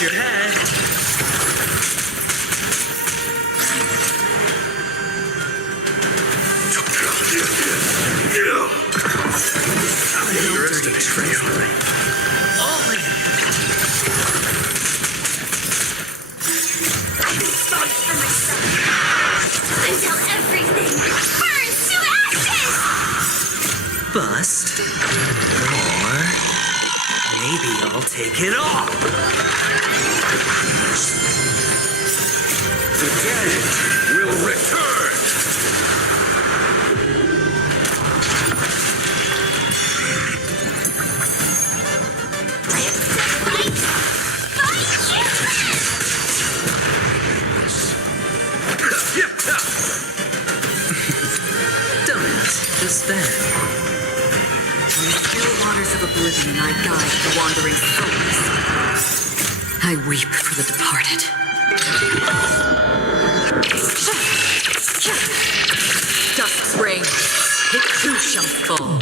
Your head. Underestimate trail. All in. Stop for myself. Until everything burns to ashes. Bust. Or maybe I'll take it all. The dead will return! Dumbass, just then. In the still waters of oblivion, I guide the wandering souls. I weep for the departed. Dusk's reign, it too shall fall.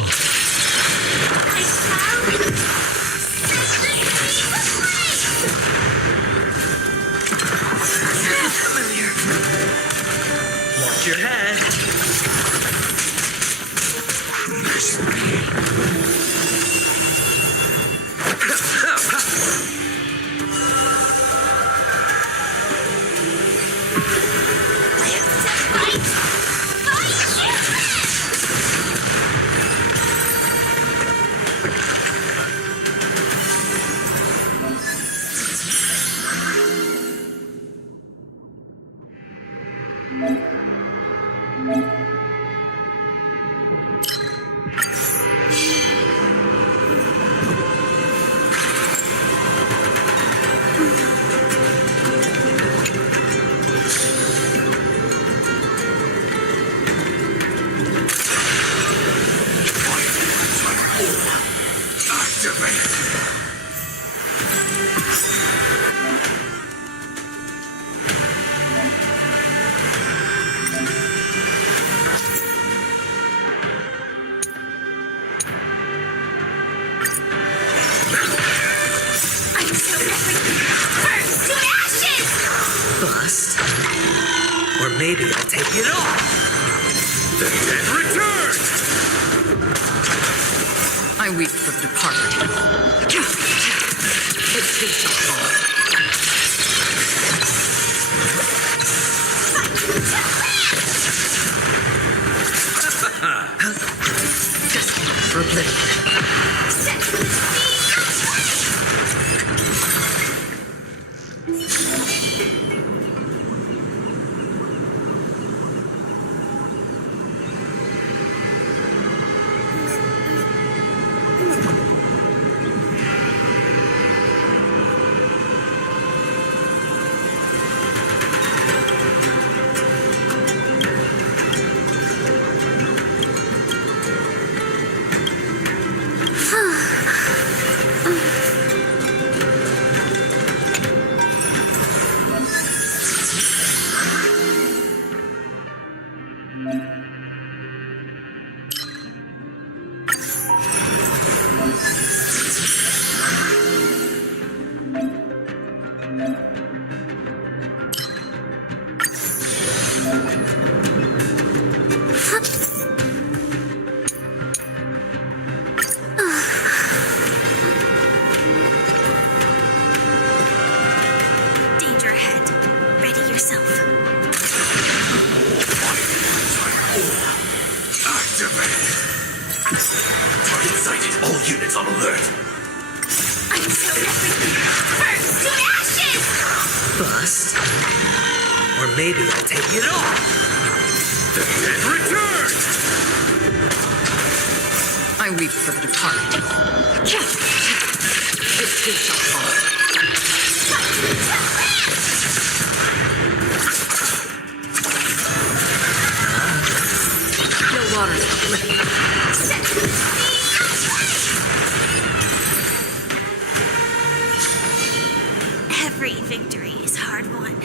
Live to fight! Until everything burns to ashes! Bust. Or maybe I'll take it off. The dead return! I weep for the departed. It too shall fall. Destined for oblivion. Set me danger ahead. Ready yourself. Activate! Target sighted. All units on alert. Until everything burns to ashes! Bust. Or maybe I'll take it off. The dead return! I weep for the departed. It too shall fall. No waters of oblivion. Set me Every victory is hard won.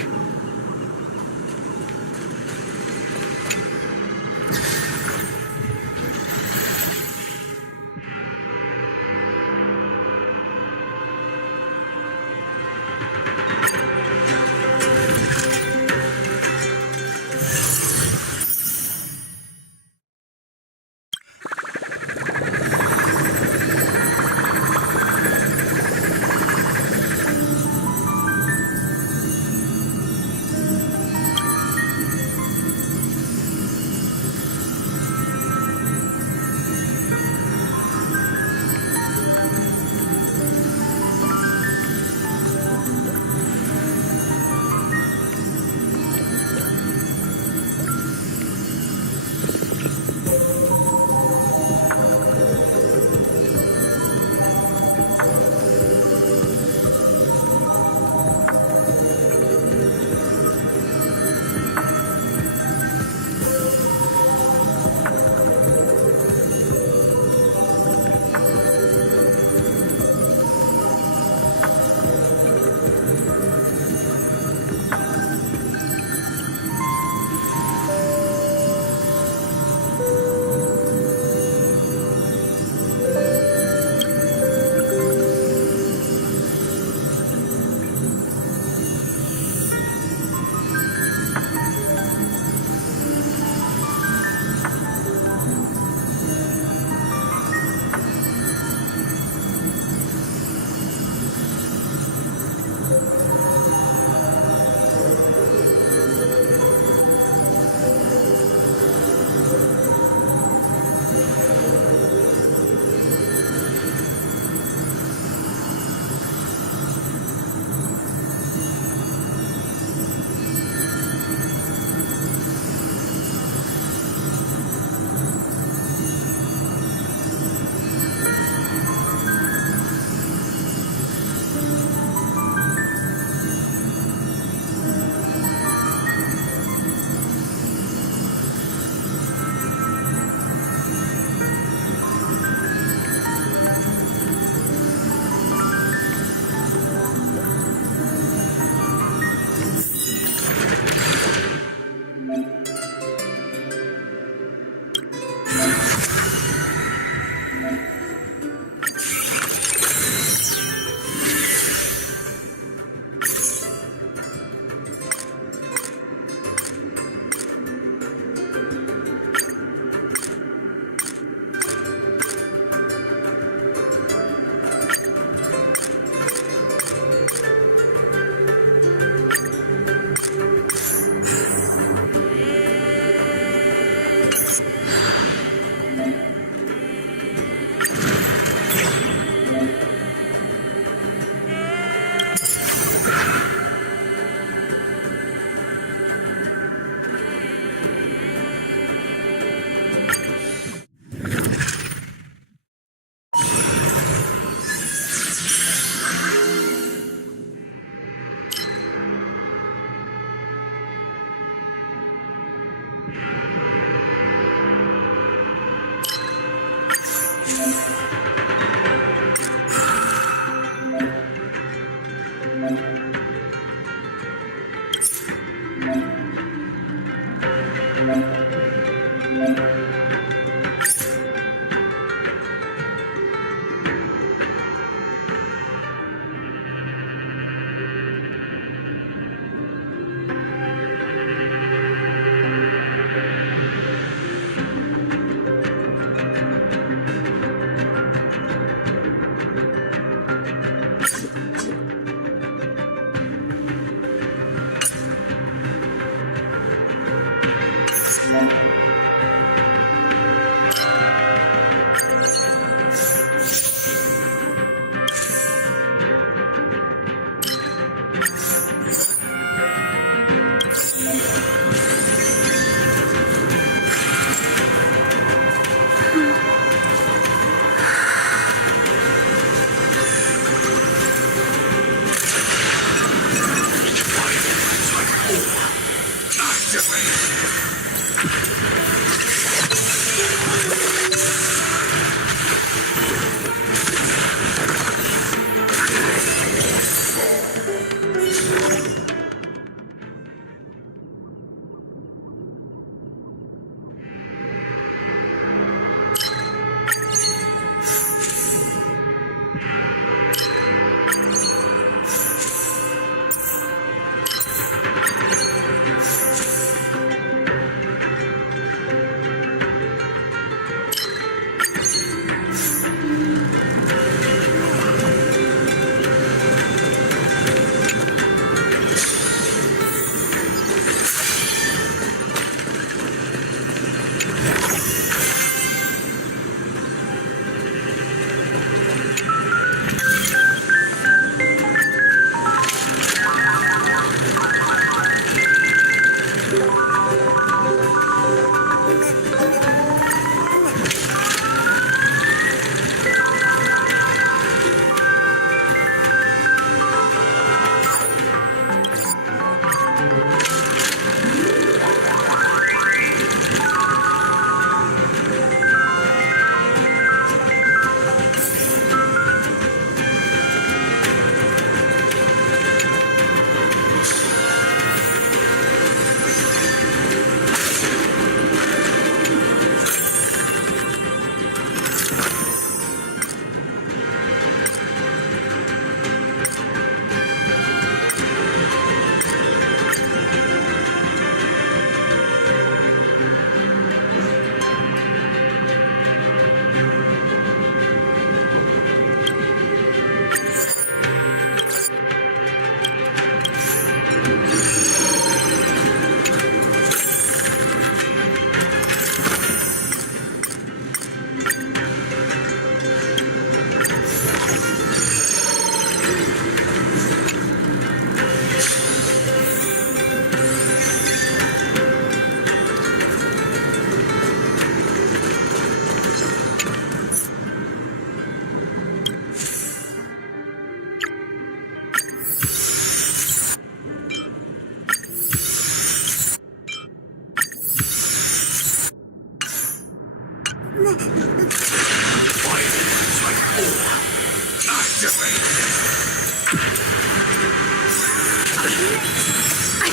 I'm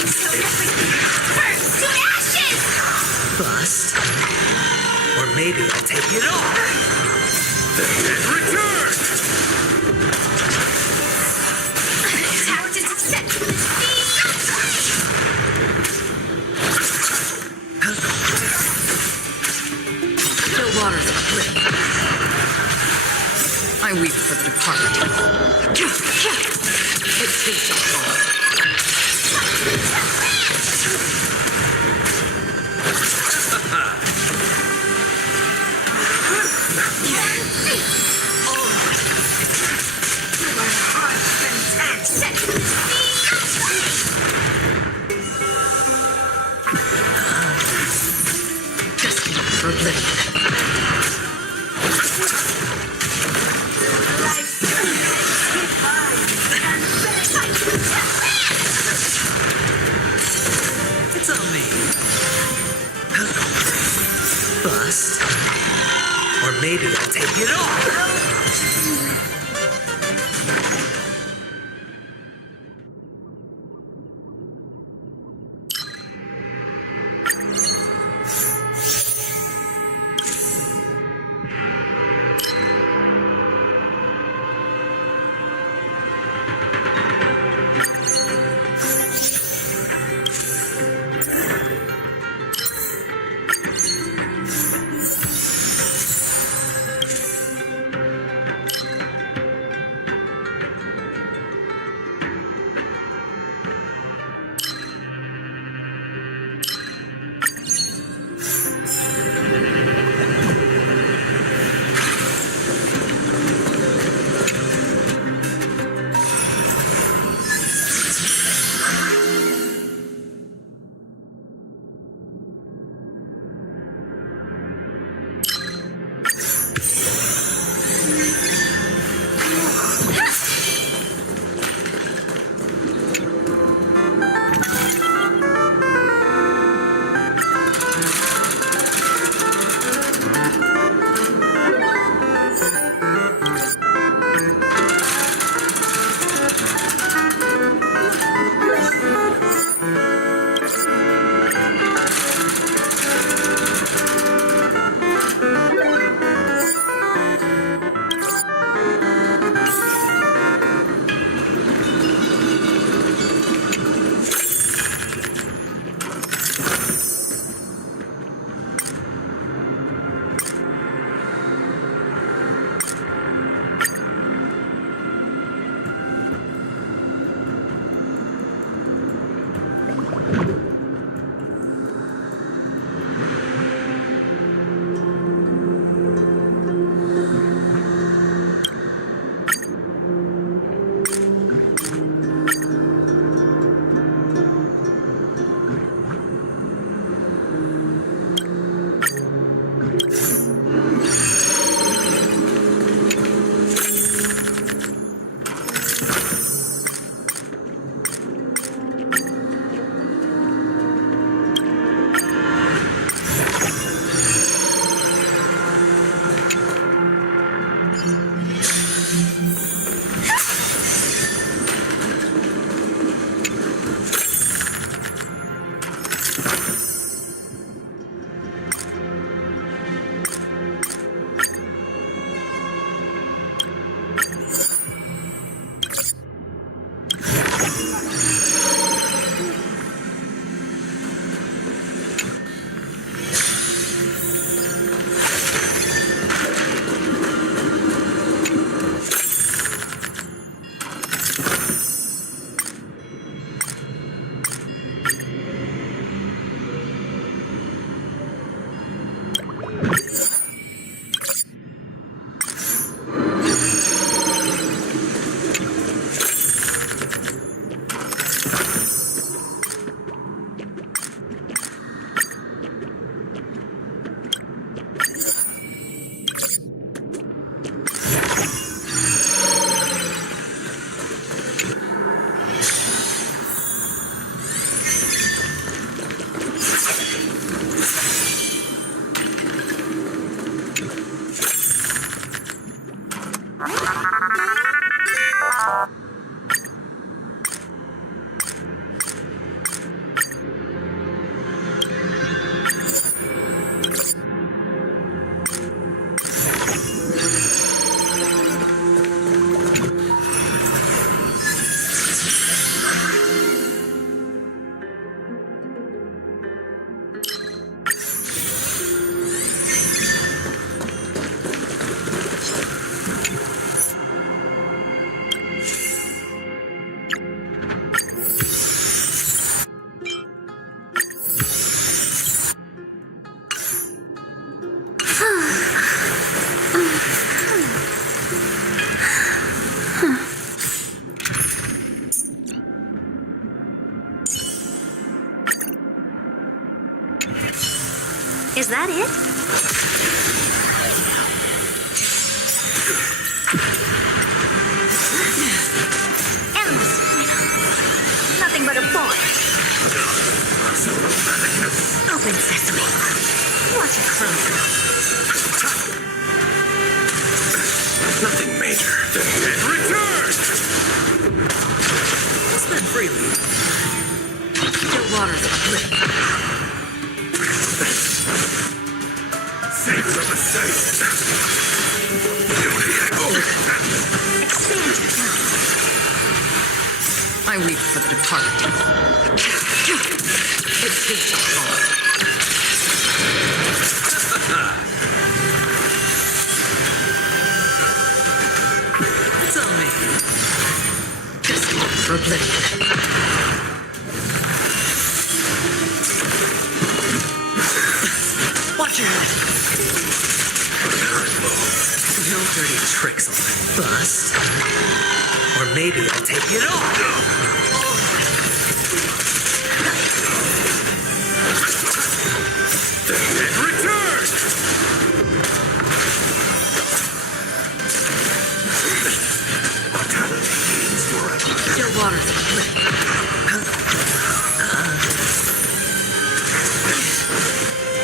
so everything burns to ashes! Bust. Or maybe I'll take it all. The dead return! Tactics set to the Still waters of oblivion. I weep for the departed. It takes a fall. set to Destined for oblivion. It's on me. Bust. Or maybe I'll take it all. Endless freedom. Nothing but a bore. Open sesame. Watch it close. Nothing major. The dead return! Spend freely. Still waters of oblivion. Saints of the saints. Expand your mind. I weep for the departed. It takes a fall. It's on me. Just for oblivion. Watch your head. No dirty tricks on my bust. Or maybe I'll take it off. The dead return! Still waters of oblivion.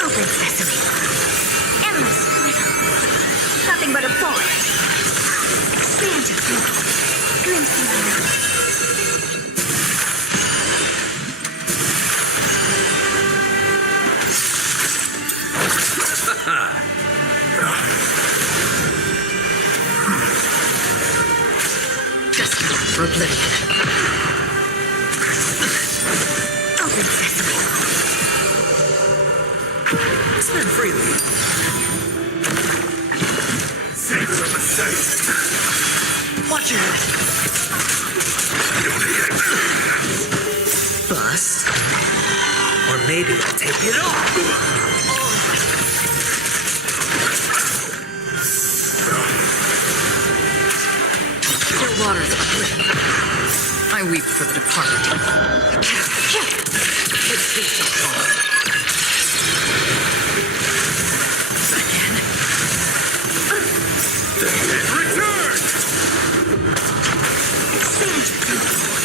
Open sesame. Endless freedom. Nothing but a bore. Expand your mind. Glimpse the unknown. Just for oblivion. Open sesame. Spend freely. Saints of the saints. Watch your head. Bust. Or maybe I'll take it off. Still waters of oblivion. I weep for the departed. It takes a fall. Again. The dead return! Expand your mind.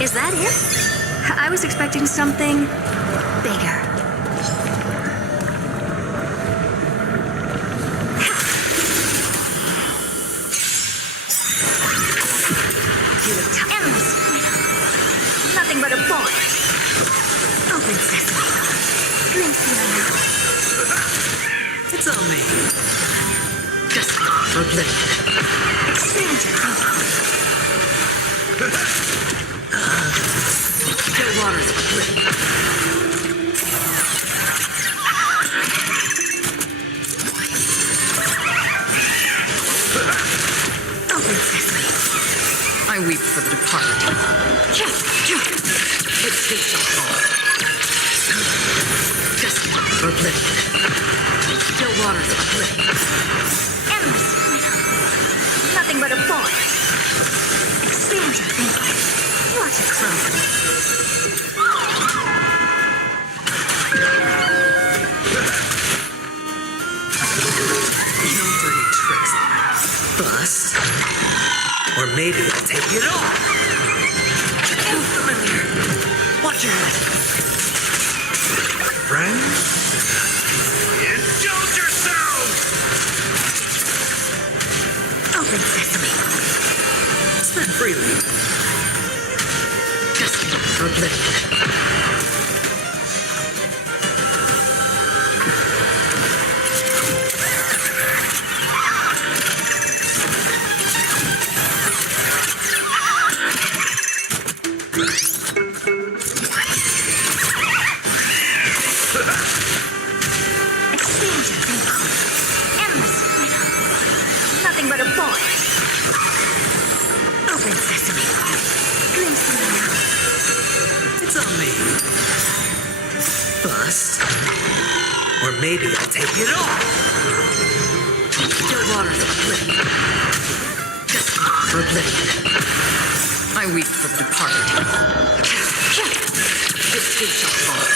Is that it? I I was expecting something bigger. Endless. Nothing but a ball. Open sesame. Glimpse the unknown. It's on me. Just for oblivion. Expand your thinking. Still waters of oblivion. Open sesame. I weep for the departed. It too shall fall. Just for oblivion. Still waters of oblivion. Endless. Nothing but a ball. Expand your thinking. Watch it frozen. No dirty tricks on me. Bust. Or maybe I'll take it all. Too familiar. Watch your head. Friend? Indulge yourself! Open sesame. Spend freely. Just for oblivion. Expand your thinking. Endless. Nothing but a ball. Open sesame. Glimpse the unknown. It's on me. Bust. Or maybe I'll take it all. Still waters of oblivion. Just for oblivion. I weep for the departed. It too shall fall.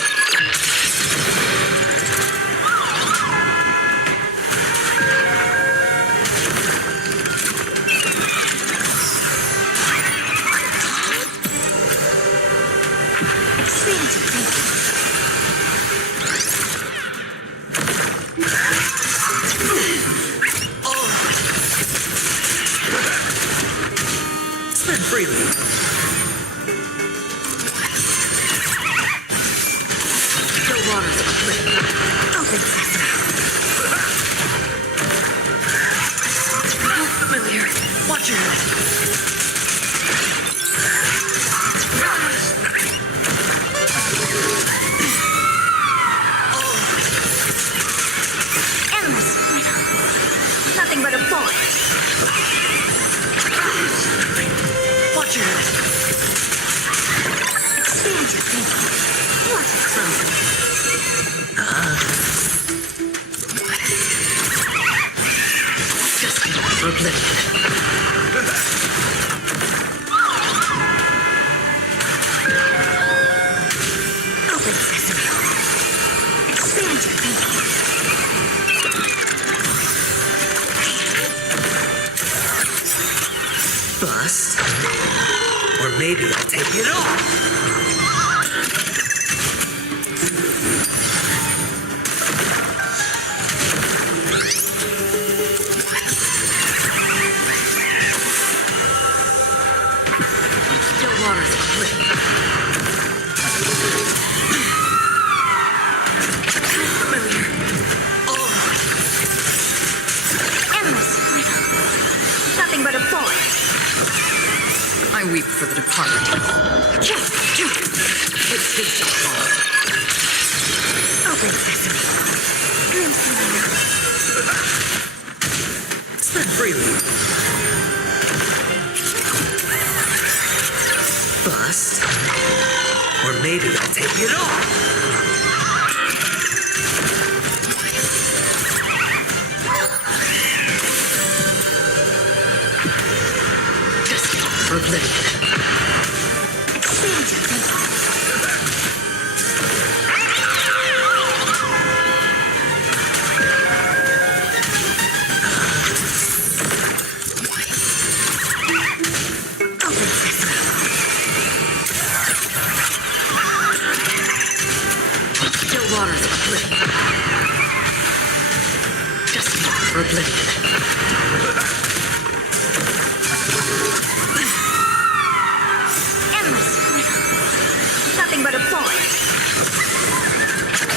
Expand your thinking. Spend freely. Still waters of oblivion. Open sesame. How familiar. Watch your head. Endless. Nothing but a ball. Watch your head. Expand your thinking. Watch it frozen. Just for oblivion. Open sesame. Expand your thinking. Bust. Or maybe I'll take it all. Still waters of oblivion. How familiar. Endless. Nothing but a ball. I weep for the departed. It too shall fall. Open sesame. Glimpse the unknown. Spend freely. Bust. Or maybe I'll take it all. Just for oblivion. Expand your thinking. Open sesame. still waters of oblivion. Just enough for oblivion. Endless freedom. Nothing but a pond.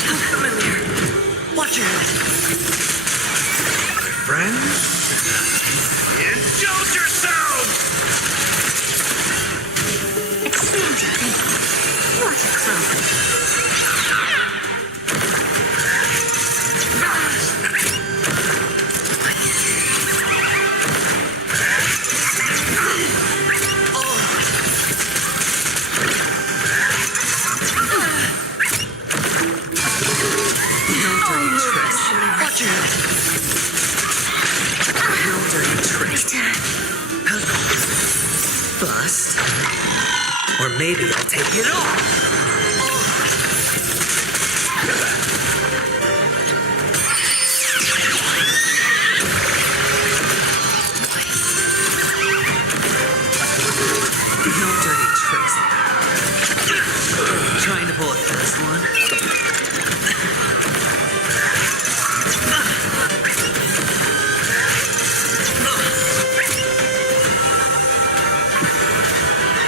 How familiar. Watch your head. Friends? Indulge yourselves! Exchange your thinking. Watch it closely. Watch your head. How dirty tricks. Bust. Or maybe I'll take it all. No dirty tricks. Trying to pull a fast one.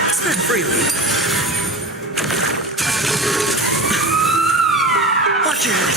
Spend freely. Watch your head.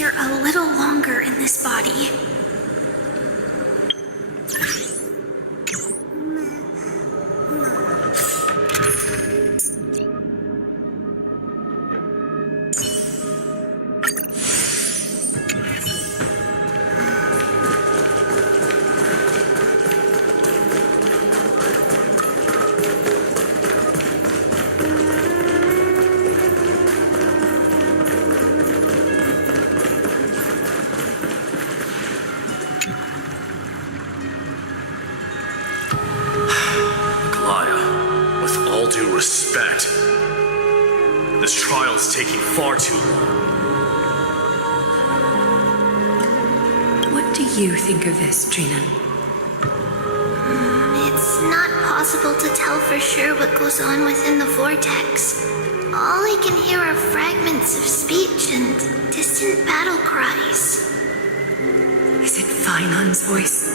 here a little longer in this body. Respect. This trial is taking far too long. What do you think of this, Trinan? It's not possible to tell for sure what goes on within the vortex. All I can hear are fragments of speech and distant battle cries. Is it Feinon's voice?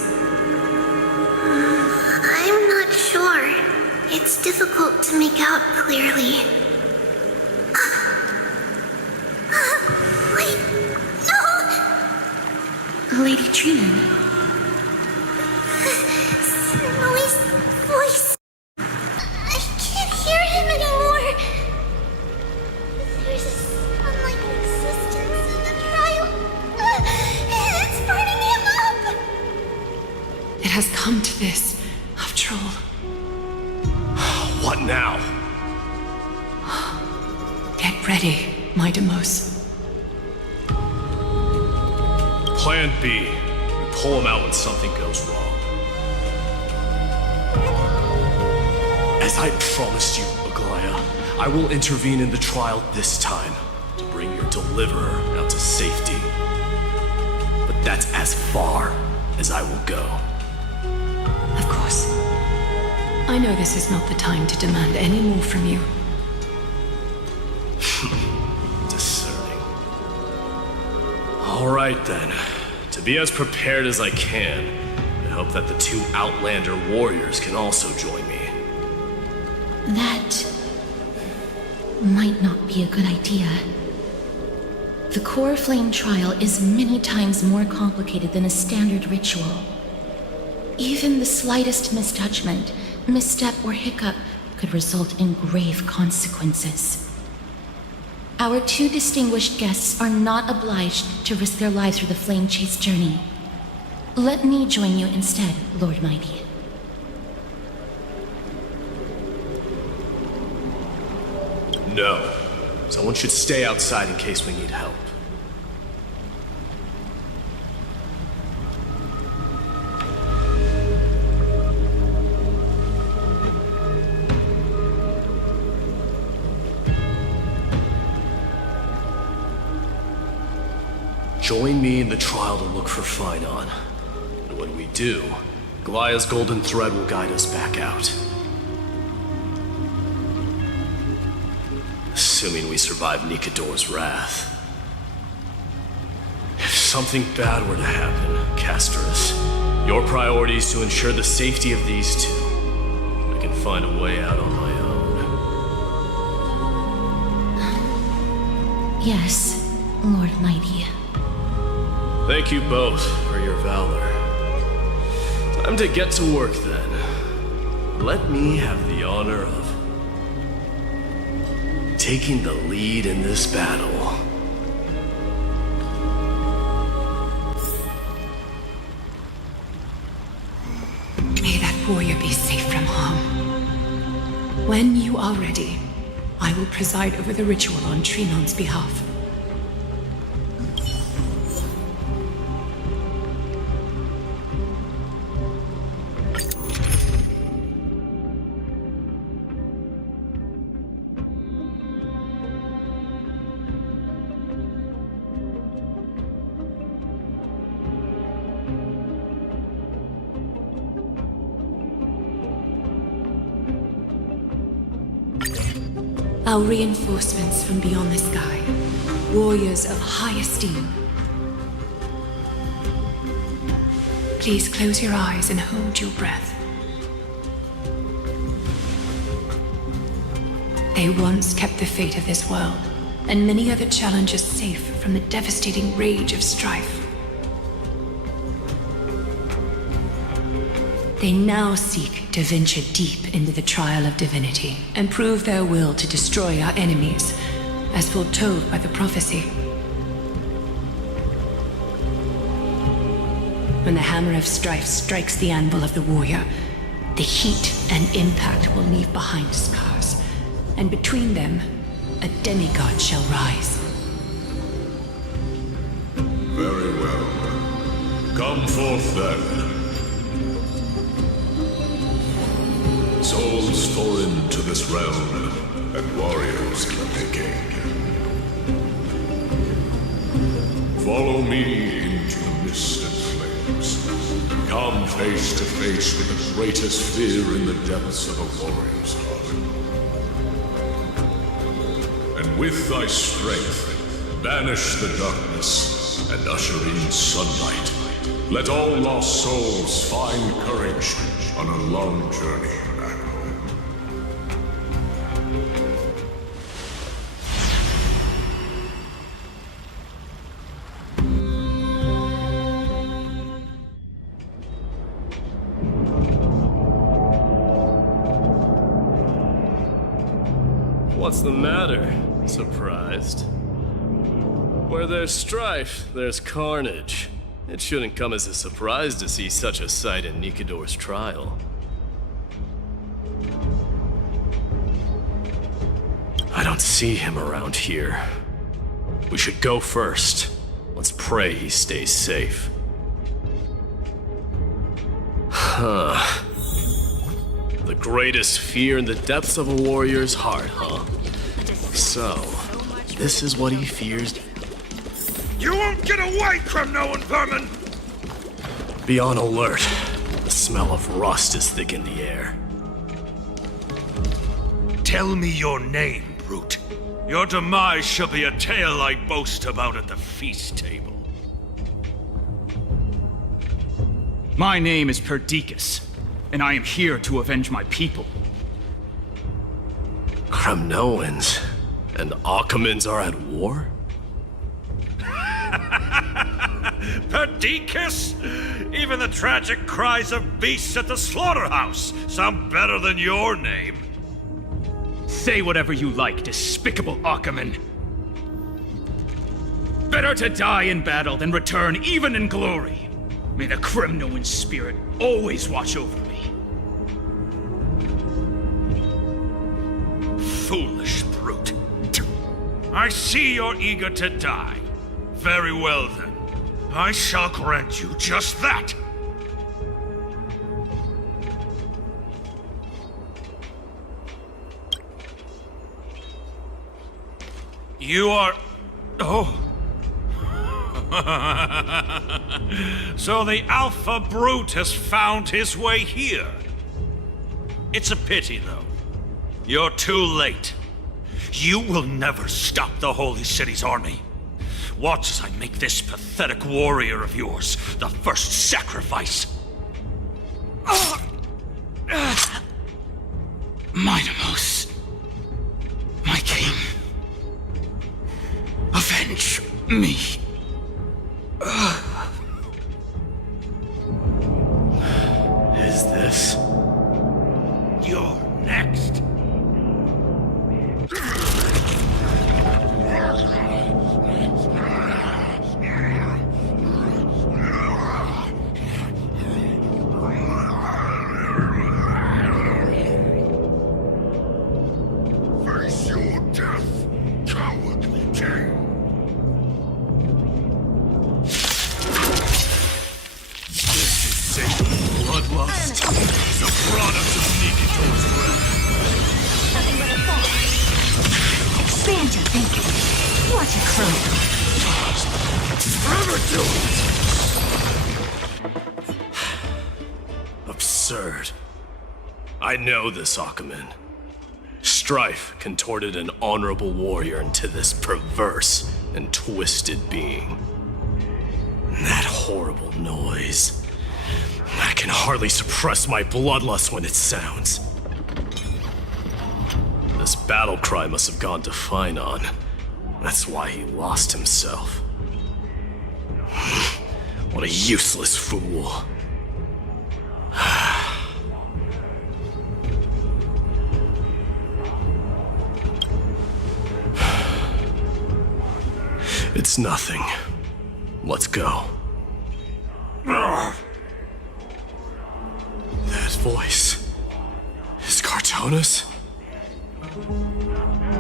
I'm not sure. It's difficult to make out clearly. Wait, no! Lady Trinan. Snowy's voice. I can't hear him anymore. There's a sun-like existence in the trial. It's burning him up. It has come to this, after all. What now? Get ready, my Demos. Plan B. We pull him out when something goes wrong. As I promised you, Aglaya, I will intervene in the trial this time to bring your deliverer out to safety. But that's as far as I will go. Of course. I know this is not the time to demand any more from you. Discerning. All right, then. To be as prepared as I can, I hope that the two Outlander warriors can also join me. That might not be a good idea. The core flame trial is many times more complicated than a standard ritual. Even the slightest misstep or hiccup could result in grave consequences. Our two distinguished guests are not obliged to risk their lives for the flame chase journey. Let me join you instead, Lord Mighty. No. Someone should stay outside in case we need help. Join me in the trial to look for Feinon. And when we do, Goliath's golden thread will guide us back out. Assuming we survive Nikador's wrath. If something bad were to happen, Casterus, your priority is to ensure the safety of these two. I can find a way out on my own. Yes, Lord Mighty. Thank you both for your valor. Time to get to work then. Let me have the honor of taking the lead in this battle. May that warrior be safe from harm. When you are ready, I will preside over the ritual on Trinon's behalf. Our reinforcements from beyond the sky, warriors of high esteem. Please close your eyes and hold your breath. They once kept the fate of this world and many other challenges safe from the devastating rage of strife. They now seek to venture deep into the trial of divinity and prove their will to destroy our enemies, as foretold by the prophecy. When the hammer of strife strikes the anvil of the warrior, the heat and impact will leave behind scars, and between them, a demigod shall rise. Very well. Come forth then. Souls foreign to this realm, and warriors in the making. Follow me into the mist and flames. Come face to face with the greatest fear in the depths of a warrior's heart. And with thy strength, banish the darkness and usher in sunlight. Let all lost souls find courage on a long journey. What's the matter? Surprised? Where there's strife, there's carnage. It shouldn't come as a surprise to see such a sight in Nikador's trial. I don't see him around here. We should go first. Let's pray he stays safe. Huh. The greatest fear in the depths of a warrior's heart, huh? So, this is what he fears. You won't get away, criminal vermin! Be on alert. The smell of rust is thick in the air. Tell me your name, brute. Your demise shall be a tale I boast about at the feast table. My name is Perdiccas, and I am here to avenge my people. Kremnoans and Akamans are at war? Perdiccas? Even the tragic cries of beasts at the slaughterhouse sound better than your name. Say whatever you like, despicable Achaman. Better to die in battle than return even in glory. May the Kremnoan spirit always watch over me. Foolish brute. I see you're eager to die. Very well then. I shall grant you just that. You are... Oh. So the Alpha Brute has found his way here. It's a pity, though. You're too late. You will never stop the Holy City's army. Watch as I make this pathetic warrior of yours the first sacrifice. Mightimos, my king, avenge me. Is this? You're next. Face your death, cowardly king. Bloodlust. The product of Nikador's wrath. Nothing but a thought. Expand your thinking. Watch it grow. Never do it! Absurd. I know this, Achaman. Strife contorted an honorable warrior into this perverse and twisted being. And that horrible noise. I can hardly suppress my bloodlust when it sounds. This battle cry must have gone to Finon. That's why he lost himself. What a useless fool. It's nothing. Let's go. That voice is Cartonis?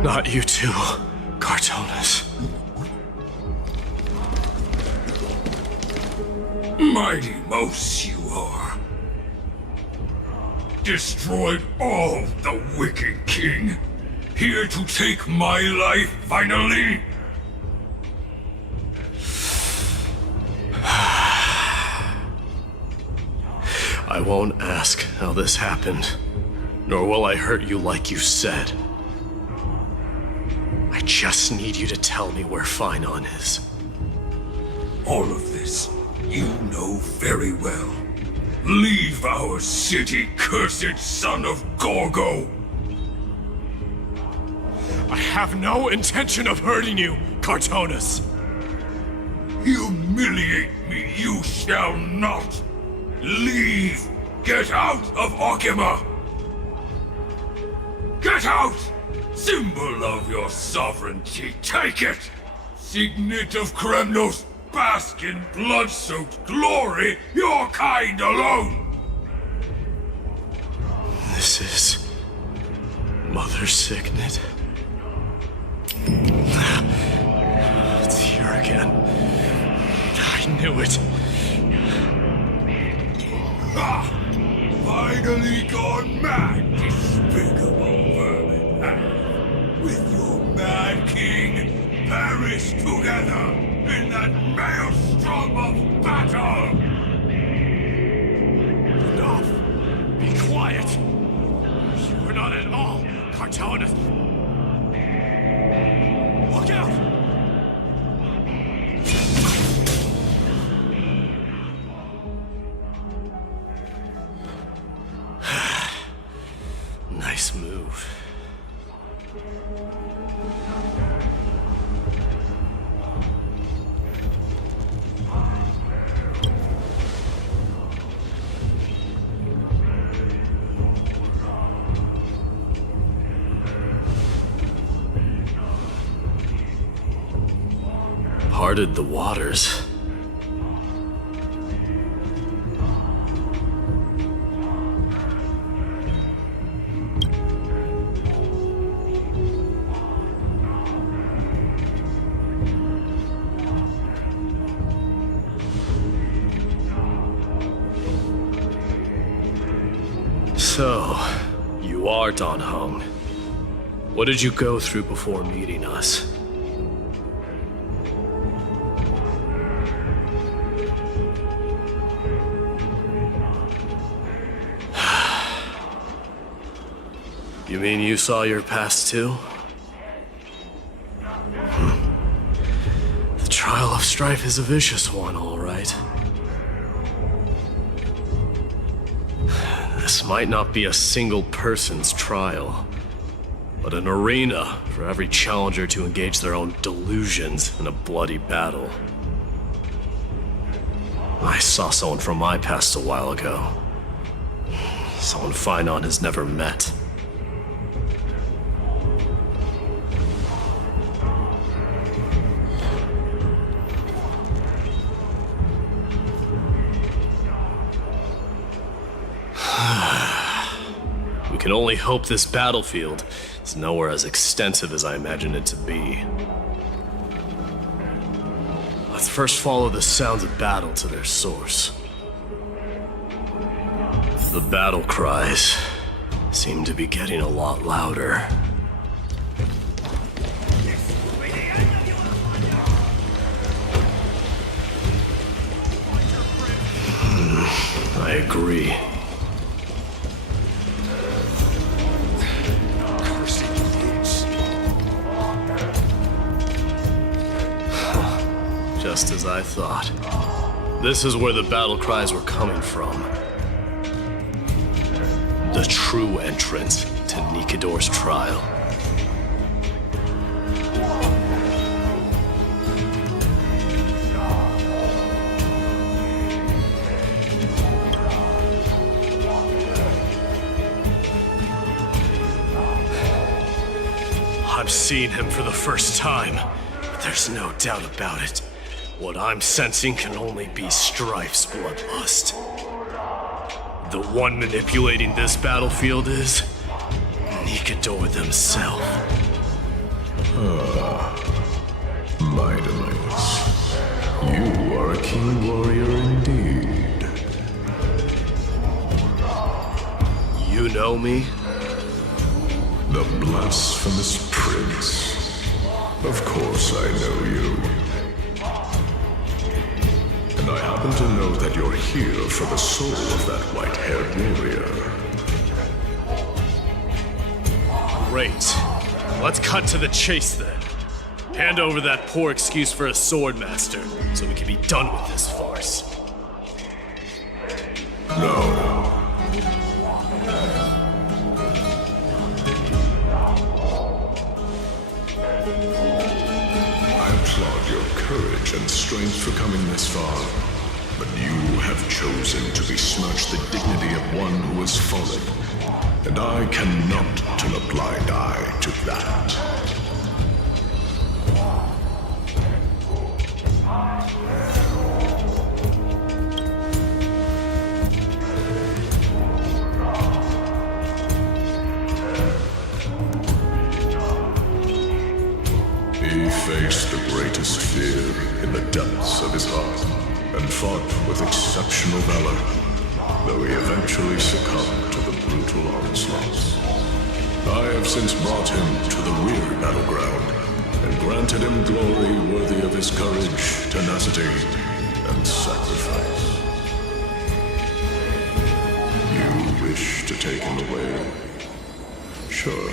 Not you too, Cartonis. Mighty Mouse you are. Destroyed all the wicked king. Here to take my life finally. I won't ask how this happened, nor will I hurt you like you said. I just need you to tell me where Finon is. All of this you know very well. Leave our city, cursed son of Gorgo! I have no intention of hurting you, Cartonis! Humiliate me you shall not! Leave! Get out of Okima! Get out! Symbol of your sovereignty, take it! Signet of Kremnos, bask in blood-soaked glory, your kind alone! This is Mother Signet. It's here again. I knew it. Ah! Finally gone mad, despicable vermin! With your mad king, perish together in that maelstrom of battle! Enough! Be quiet! You are not at all Cartonis! Look out! Nice move. Parted the waters. So, you are Dan Heng. What did you go through before meeting us? You mean you saw your past too? The trial of strife is a vicious one, all right. This might not be a single person's trial, but an arena for every challenger to engage their own delusions in a bloody battle. I saw someone from my past a while ago. Someone Finon has never met. We can only hope this battlefield is nowhere as extensive as I imagined it to be. Let's first follow the sounds of battle to their source. The battle cries seem to be getting a lot louder. I agree. Just as I thought. This is where the battle cries were coming from. The true entrance to Nikidor's trial. seeing him for the first time, but there's no doubt about it. What I'm sensing can only be Strife's bloodlust. The one manipulating this battlefield is Nikador themselves. Mightiness. You are a keen warrior indeed. You know me? The blasphemous prince. Of course I know you. And I happen to know that you're here for the soul of that white-haired warrior. Great. Let's cut to the chase then. Hand over that poor excuse for a sword master, so we can be done with this farce. No. I applaud your courage and strength for coming this far, but you have chosen to besmirch the dignity of one who has fallen, and I cannot turn a blind eye to that. He faced the greatest fear in the depths of his heart and fought with exceptional valor, though he eventually succumbed to the brutal onslaughts. I have since brought him to the rear battleground and granted him glory worthy of his courage, tenacity, and sacrifice. You wish to take him away? Sure.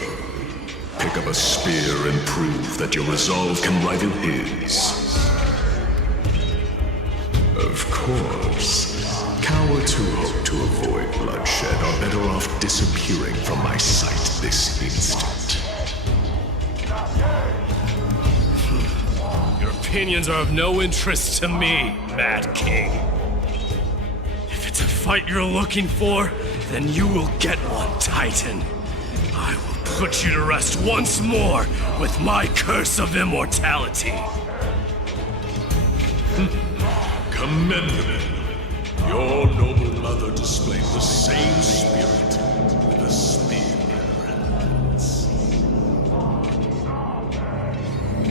Pick up a spear and prove that your resolve can rival his. Of course, cowards who hope to avoid bloodshed are better off disappearing from my sight this instant. Your opinions are of no interest to me, Mad King. If it's a fight you're looking for, then you will get one, Titan. I will put you to rest once more with my curse of immortality. Commendable. Your noble mother displayed the same spirit with a spear in her hands.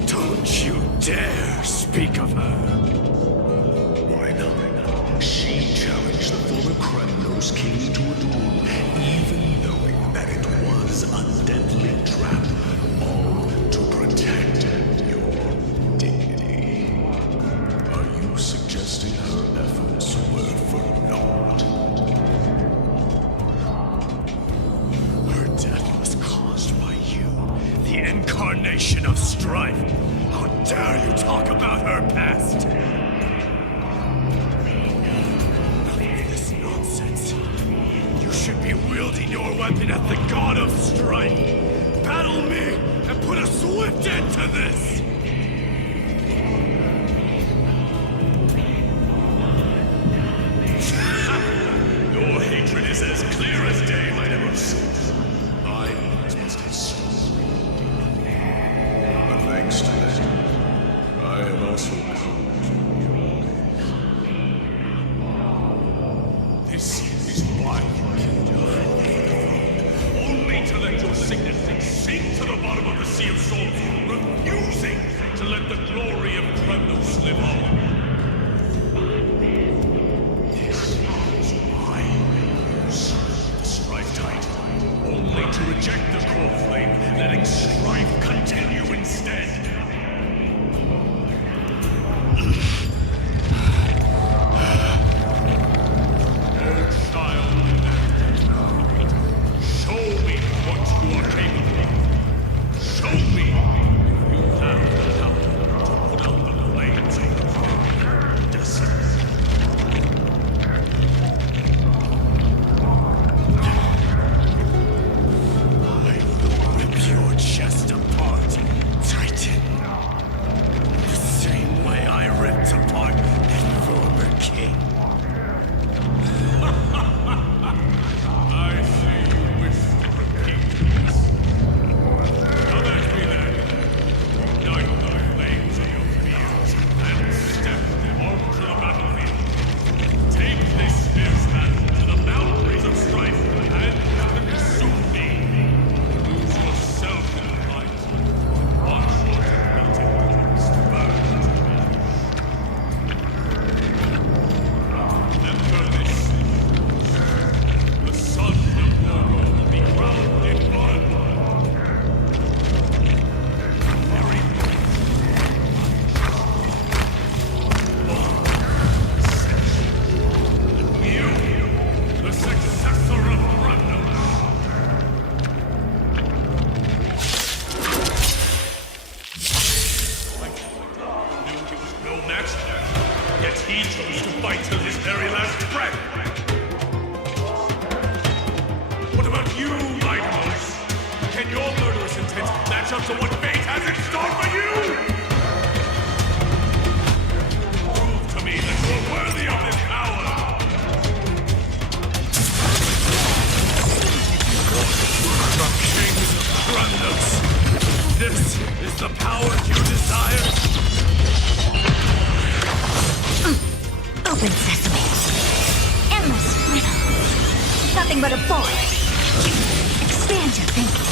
Don't you dare speak of her. Why not? She challenged the former Kremnos king to a duel, even knowing that it was a deadly trap, all to protect your dignity. Are you suggesting her efforts were for naught? Her death was caused by you, the incarnation of strife. How dare you talk about her past? Enough of this nonsense. You should be wielding your weapon at the god of strife. Battle me and put a swift end to this! Your hatred is as clear as day, my nemesis. I must have stolen. But thanks to them, I have also come to realize. This is why you killed your father. Only to let your signet sink to the bottom of the Sea of Souls, refusing to let the glory of Kremnos live on. Only to reject the core flame, letting strife continue instead. Oh, child, show me what you are capable of. Show me if you have the power to put out the flames of he chose to fight till his very last breath. What about you, Mightymost? Can your murderous intent match up to what fate has in store for you? Prove to me that you're worthy of this power. The Kings of Krumnos. This is the power you desire? Open sesame. Endless riddle. Nothing but a void. Expand your thinking.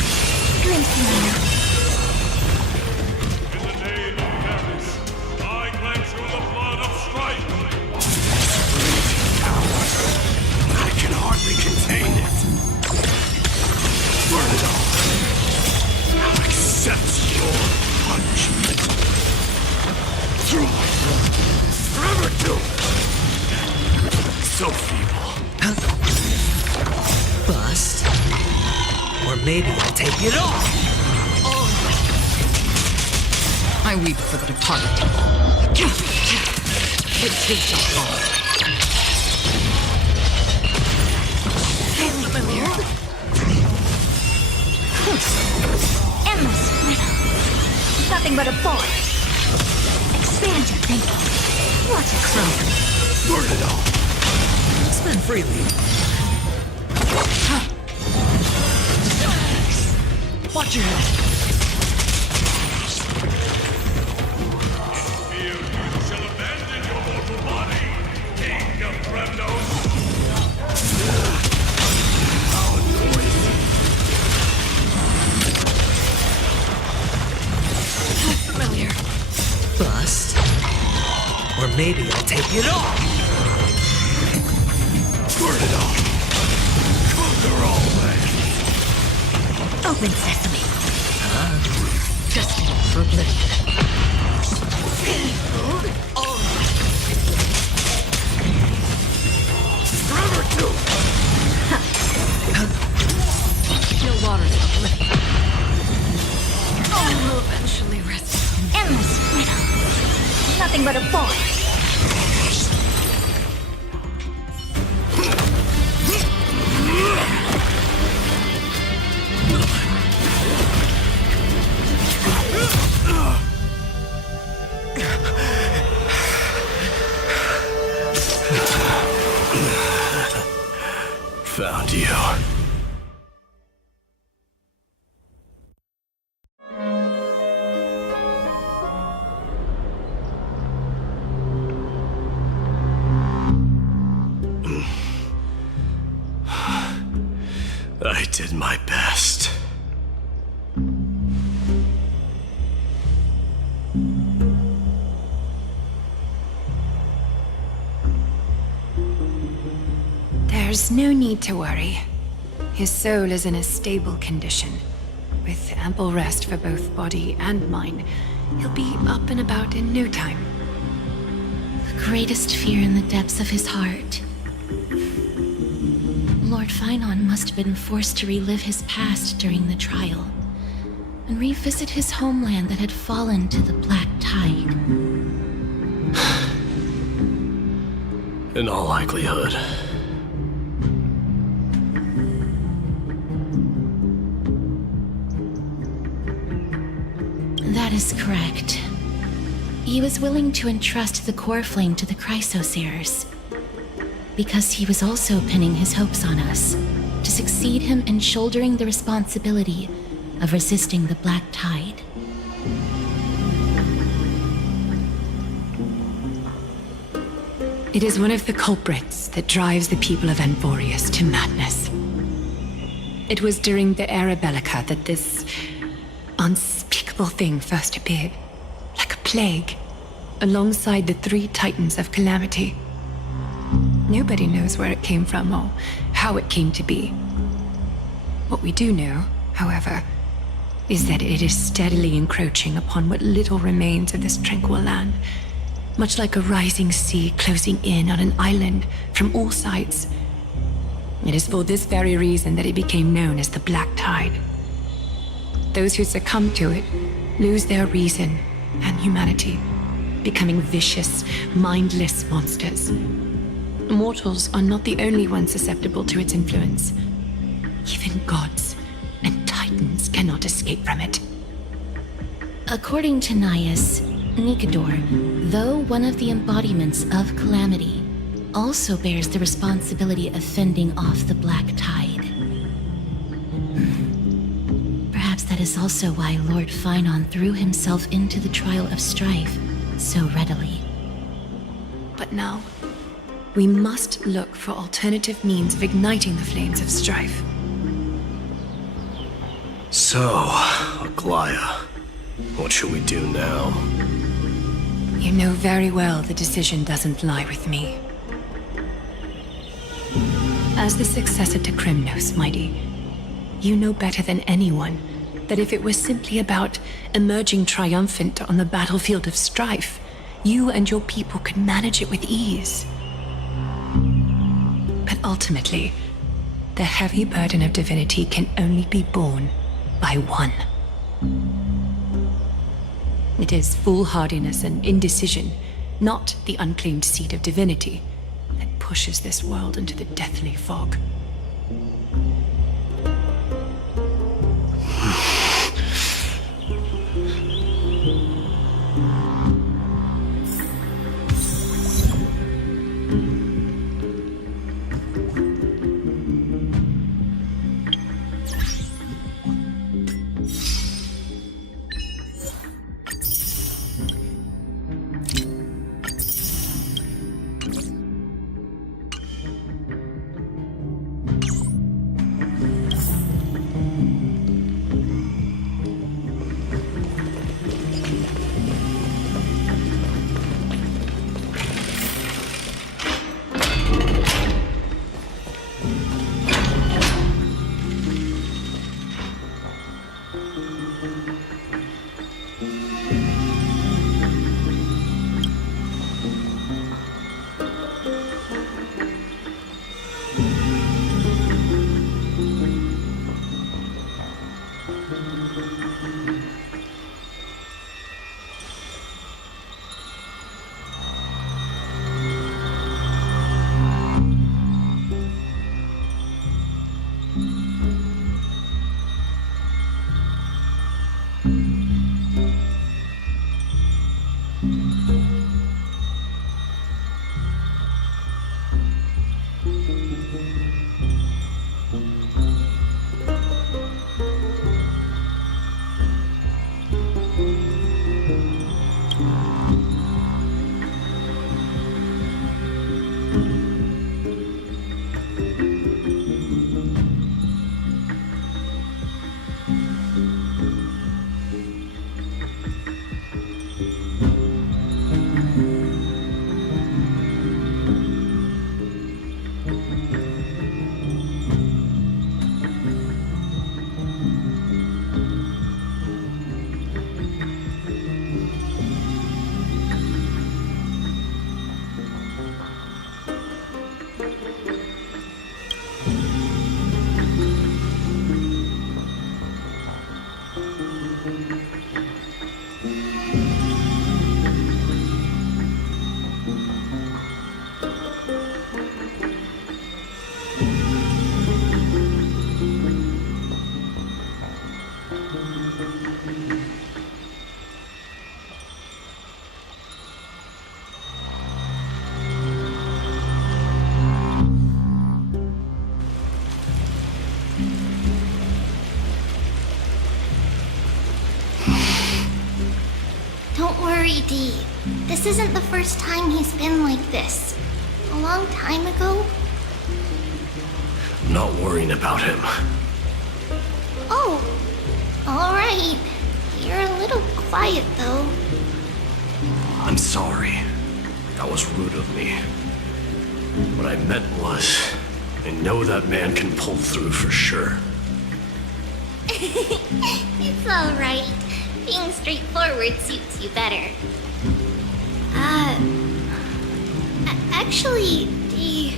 Glimpse me now. In the name of Paris, I cleanse you the blood of strife. I can hardly contain it. Burn it all. I'll accept your punishment. Forever doomed. So feeble. Bust. Or maybe I'll take it all. I weep for the departed. It takes a fall. Familiar. Endless riddle. Nothing but a void. Expand your thinking. Watch it crumble. Burn it all. Spend freely. Watch your head. Fear you shall abandon your mortal body, King of Krumnos. How noisy. Familiar. Bust. Or maybe I'll take it all. Burn it all. Conquer all lands. Open sesame. Destined for oblivion. Forever doomed. Still waters of oblivion. Will eventually rest. Endless riddle. Nothing but a void. Found you. I did my best. There's no need to worry. His soul is in a stable condition. With ample rest for both body and mind, he'll be up and about in no time. The greatest fear in the depths of his heart. Lord Finon must have been forced to relive his past during the trial, and revisit his homeland that had fallen to the Black Tide. In all likelihood. That is correct. He was willing to entrust the core flame to the Chrysosayers, because he was also pinning his hopes on us to succeed him in shouldering the responsibility of resisting the Black Tide. It is one of the culprits that drives the people of Anvorius to madness. It was during the Era Bellica that this unspeakable thing first appeared, like a plague, alongside the three titans of calamity. Nobody knows where it came from or how it came to be. What we do know, however, is that it is steadily encroaching upon what little remains of this tranquil land, much like a rising sea closing in on an island from all sides. It is for this very reason that it became known as the Black Tide. Those who succumb to it lose their reason and humanity, becoming vicious, mindless monsters. Mortals are not the only ones susceptible to its influence. Even gods and titans cannot escape from it. According to Naias, Nikador, though one of the embodiments of Calamity, also bears the responsibility of fending off the Black Tide. Perhaps that is also why Lord Phynon threw himself into the trial of strife so readily. But now, we must look for alternative means of igniting the flames of strife. So, Aglaya, what should we do now? You know very well the decision doesn't lie with me. As the successor to Krymnos, Mighty, you know better than anyone that if it was simply about emerging triumphant on the battlefield of strife, you and your people could manage it with ease. But ultimately, the heavy burden of divinity can only be borne by one. It is foolhardiness and indecision, not the unclaimed seed of divinity, that pushes this world into the deathly fog. Don't worry, Dee. This isn't the first time he's been like this. A long time ago. I'm not worrying about him. Oh, alright. You're a little quiet, though. I'm sorry. That was rude of me. What I meant was, I know that man can pull through for sure. It's alright. Being straightforward suits you better. Actually, Dee,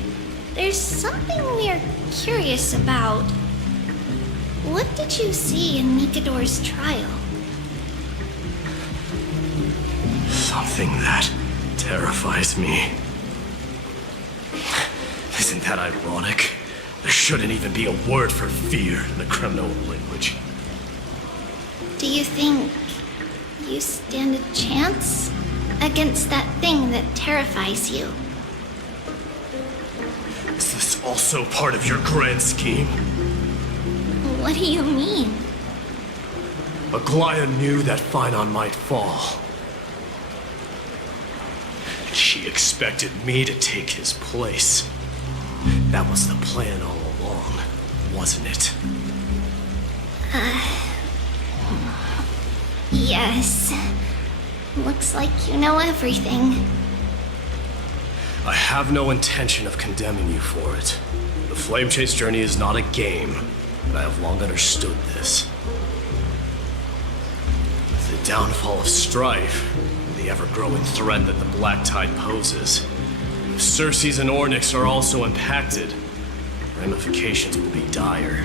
there's something we're curious about. What did you see in Nikador's trial? Something that terrifies me. Isn't that ironic? There shouldn't even be a word for fear in the Kremnoan language. Do you think you stand a chance against that thing that terrifies you? Is this also part of your grand scheme? What do you mean? Aglaia knew that Phynon might fall. And she expected me to take his place. That was the plan all along, wasn't it? Yes. Looks like you know everything. I have no intention of condemning you for it. The Flame Chase journey is not a game, and I have long understood this. With the downfall of strife, and the ever-growing threat that the Black Tide poses, if Circes and Ornyx are also impacted, ramifications will be dire.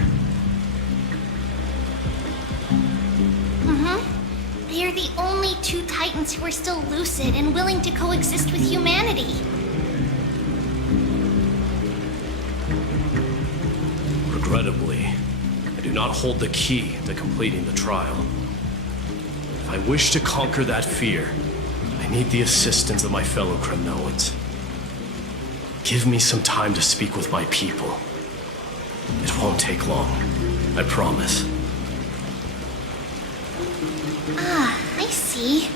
They are the only two Titans who are still lucid and willing to coexist with humanity. Regrettably, I do not hold the key to completing the trial. If I wish to conquer that fear, I need the assistance of my fellow Kremnoans. Give me some time to speak with my people. It won't take long, I promise. I see.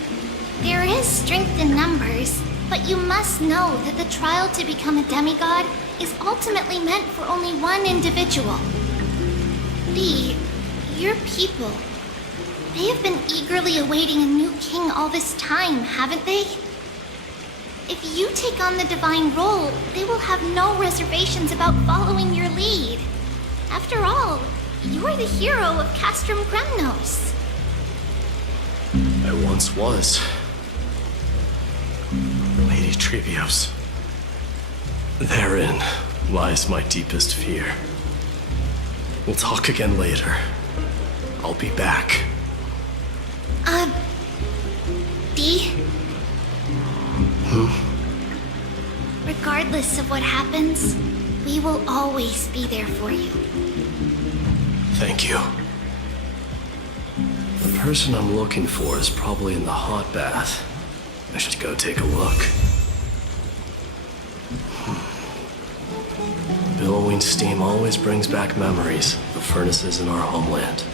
There is strength in numbers, but you must know that the trial to become a demigod is ultimately meant for only one individual. Lee, your people, they have been eagerly awaiting a new king all this time, haven't they? If you take on the divine role, they will have no reservations about following your lead. After all, you're the hero of Castrum Kremnos. I once was. Lady Trevios. Therein lies my deepest fear. We'll talk again later. I'll be back. Dee? Regardless of what happens, we will always be there for you. Thank you. The person I'm looking for is probably in the hot bath. I should go take a look. Billowing steam always brings back memories of the furnaces in our homeland.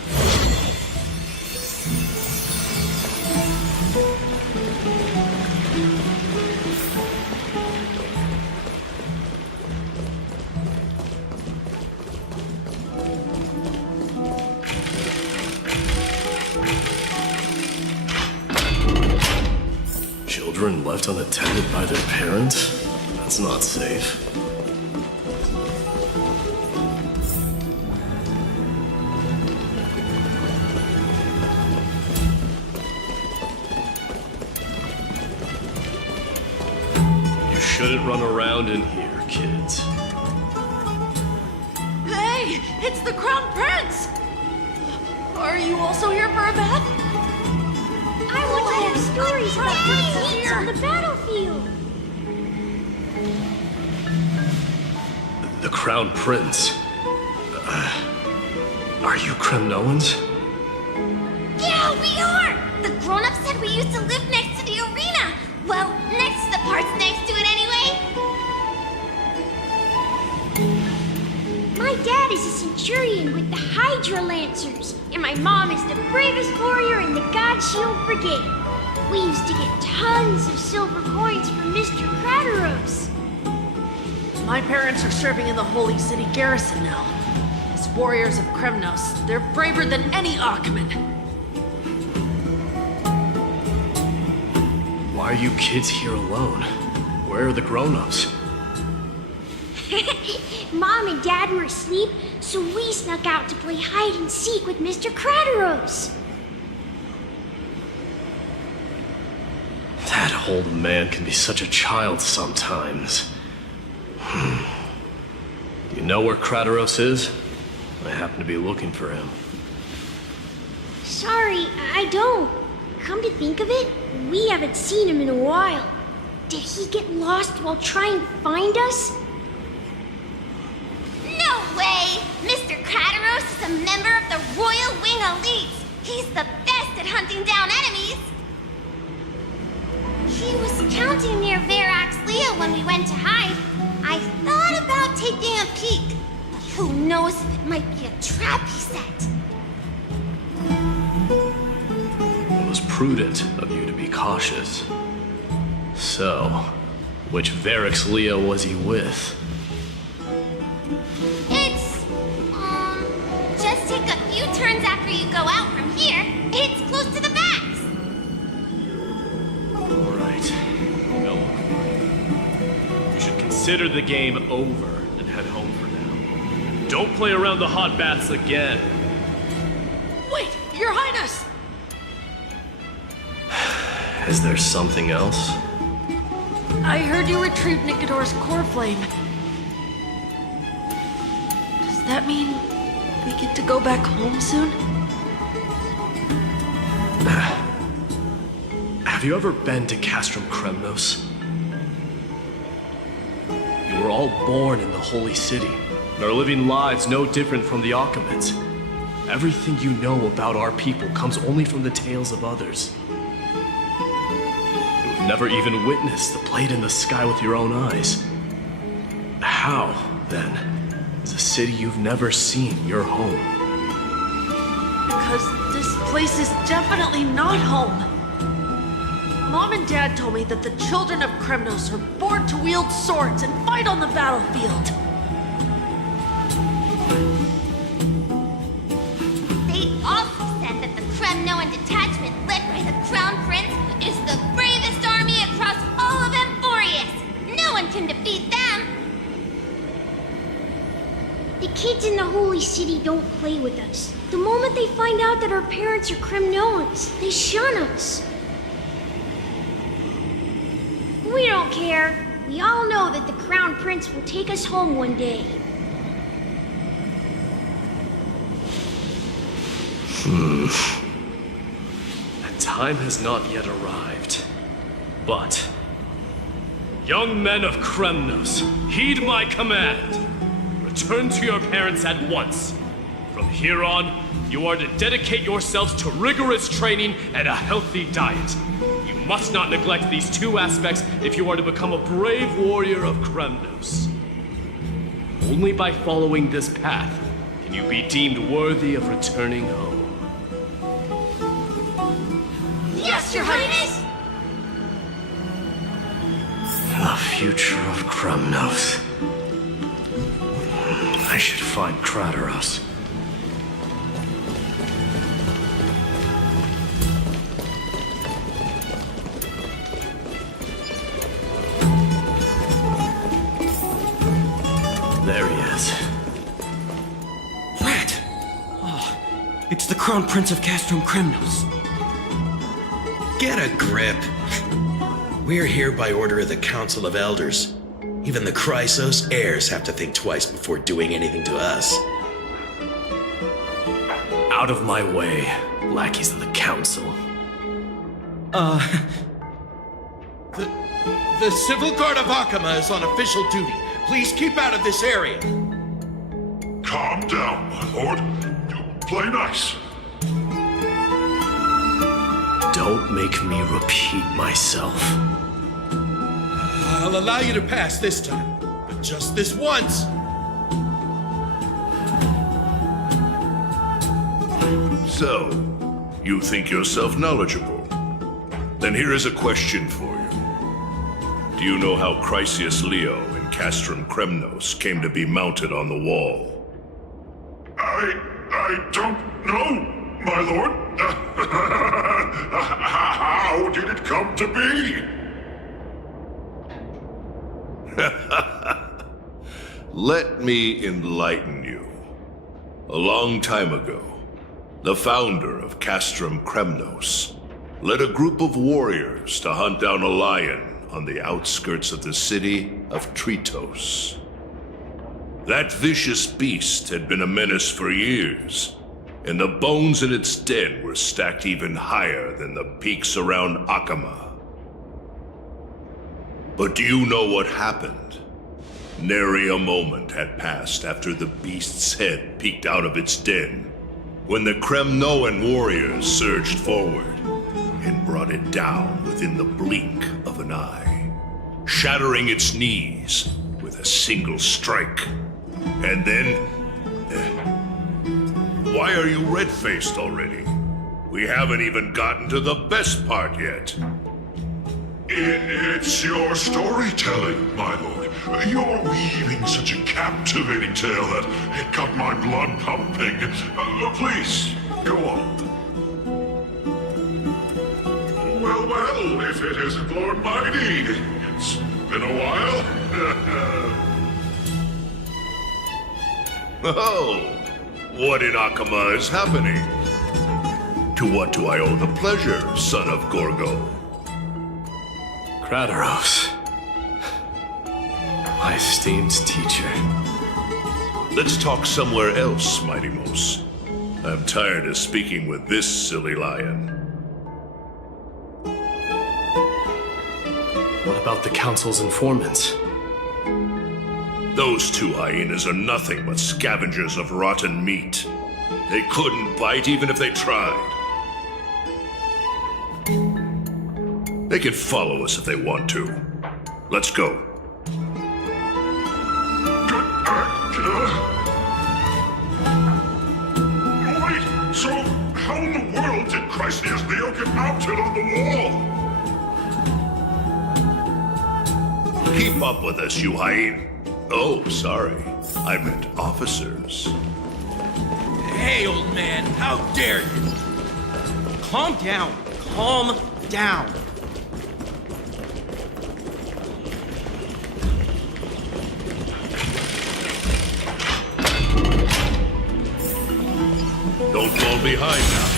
Children left unattended by their parents? That's not safe. You shouldn't run around in here, kids. Hey, it's the Crown Prince! Are you also here for a bath? I want to hear stories about princesses on the battlefield. The Crown Prince. Are you Kremnoans? Yeah, we are! The grown-ups said we used to live next to the arena. Well, next to the parts next to it anyway. My dad is a centurion with the Hydra Lancers, and my mom is the bravest warrior in the God Shield Brigade. We used to get tons of silver coins from Mr. Crateros. My parents are serving in the Holy City garrison now. As warriors of Kremnos, they're braver than any Akhman. Why are you kids here alone? Where are the grown-ups? Mom and Dad were asleep, so we snuck out to play hide and seek with Mr. Crateros. That old man can be such a child sometimes. You know where Crateros is? I happen to be looking for him. Sorry, I don't. Come to think of it, We haven't seen him in a while. Did he get lost while trying to find us? No way! Mr. Crateros is a member of the Royal Wing Elite. He's the best at hunting down enemies. He was counting near Verax Leo when we went to hide. I thought about taking a peek, but who knows if it might be a trap he set. It was prudent of you to be cautious. So, which Verax Leo was he with? It's, just take a few turns after you go out from here. It's close to the backs. Alright. Well, you should consider the game over and head home for now. Don't play around the hot baths again. Wait, Your Highness! Is there something else? I heard you retrieved Nicodor's core flame. Does that mean we get to go back home soon? Have you ever been to Castrum Kremnos? You were all born in the Holy City, and are living lives no different from the Achaemenids. Everything you know about our people comes only from the tales of others. You've never even witnessed the plate in the sky with your own eyes. How, then, is a city you've never seen your home? Because this place is definitely not home. Mom and Dad told me that the children of Kremnos are born to wield swords and fight on the battlefield. They also said that the Kremnoan detachment led by the Crown Prince is the bravest army across all of Emphorius. No one can defeat them. The kids in the Holy City don't play with us. The moment they find out that our parents are Kremnoans, they shun us. We don't care. We all know that the Crown Prince will take us home one day. That time has not yet arrived. But, young men of Kremnos, heed my command. Return to your parents at once. From here on, you are to dedicate yourselves to rigorous training and a healthy diet. You must not neglect these two aspects if you are to become a brave warrior of Kremnos. Only by following this path can you be deemed worthy of returning home. Yes, Your Highness! The future of Kremnos. I should find Crateros. There he is. Rat! Oh, it's the Crown Prince of Castrum Kremnos. Get a grip. We're here by order of the Council of Elders. Even the Chrysos heirs have to think twice before doing anything to us. Out of my way, lackeys of the Council. The Civil Guard of Akama is on official duty. Please keep out of this area. Calm down, my lord. You play nice. Don't make me repeat myself. I'll allow you to pass this time, but just this once. So, you think yourself knowledgeable? Then here is a question for you. Do you know how Chrysius Leo and Castrum Kremnos came to be mounted on the wall? I don't know, my lord. How did it come to be? Let me enlighten you. A long time ago, the founder of Castrum Kremnos led a group of warriors to hunt down a lion on the outskirts of the city of Tritos. That vicious beast had been a menace for years, and the bones in its den were stacked even higher than the peaks around Akama. But do you know what happened? Nary a moment had passed after the beast's head peeked out of its den, when the Kremnoan warriors surged forward and brought it down within the blink of an eye, shattering its knees with a single strike. And then... why are you red-faced already? We haven't even gotten to the best part yet. It's your storytelling, my lord. You're weaving such a captivating tale that it got my blood pumping. Please, go on. Well, if it isn't Lord Mighty. It's been a while. Oh, what in Akama is happening? To what do I owe the pleasure, son of Gorgo? Kratoros. My esteemed teacher. Let's talk somewhere else, Mighty Mos. I'm tired of speaking with this silly lion. What about the Council's informants? Those two hyenas are nothing but scavengers of rotten meat. They couldn't bite even if they tried. They can follow us if they want to. Let's go. Wait, so how in the world did Chrysias Leo get mounted on the wall? Keep up with us, you hyena. Oh, sorry. I meant officers. Hey, old man, how dare you? Calm down. Calm down. Don't fall behind now.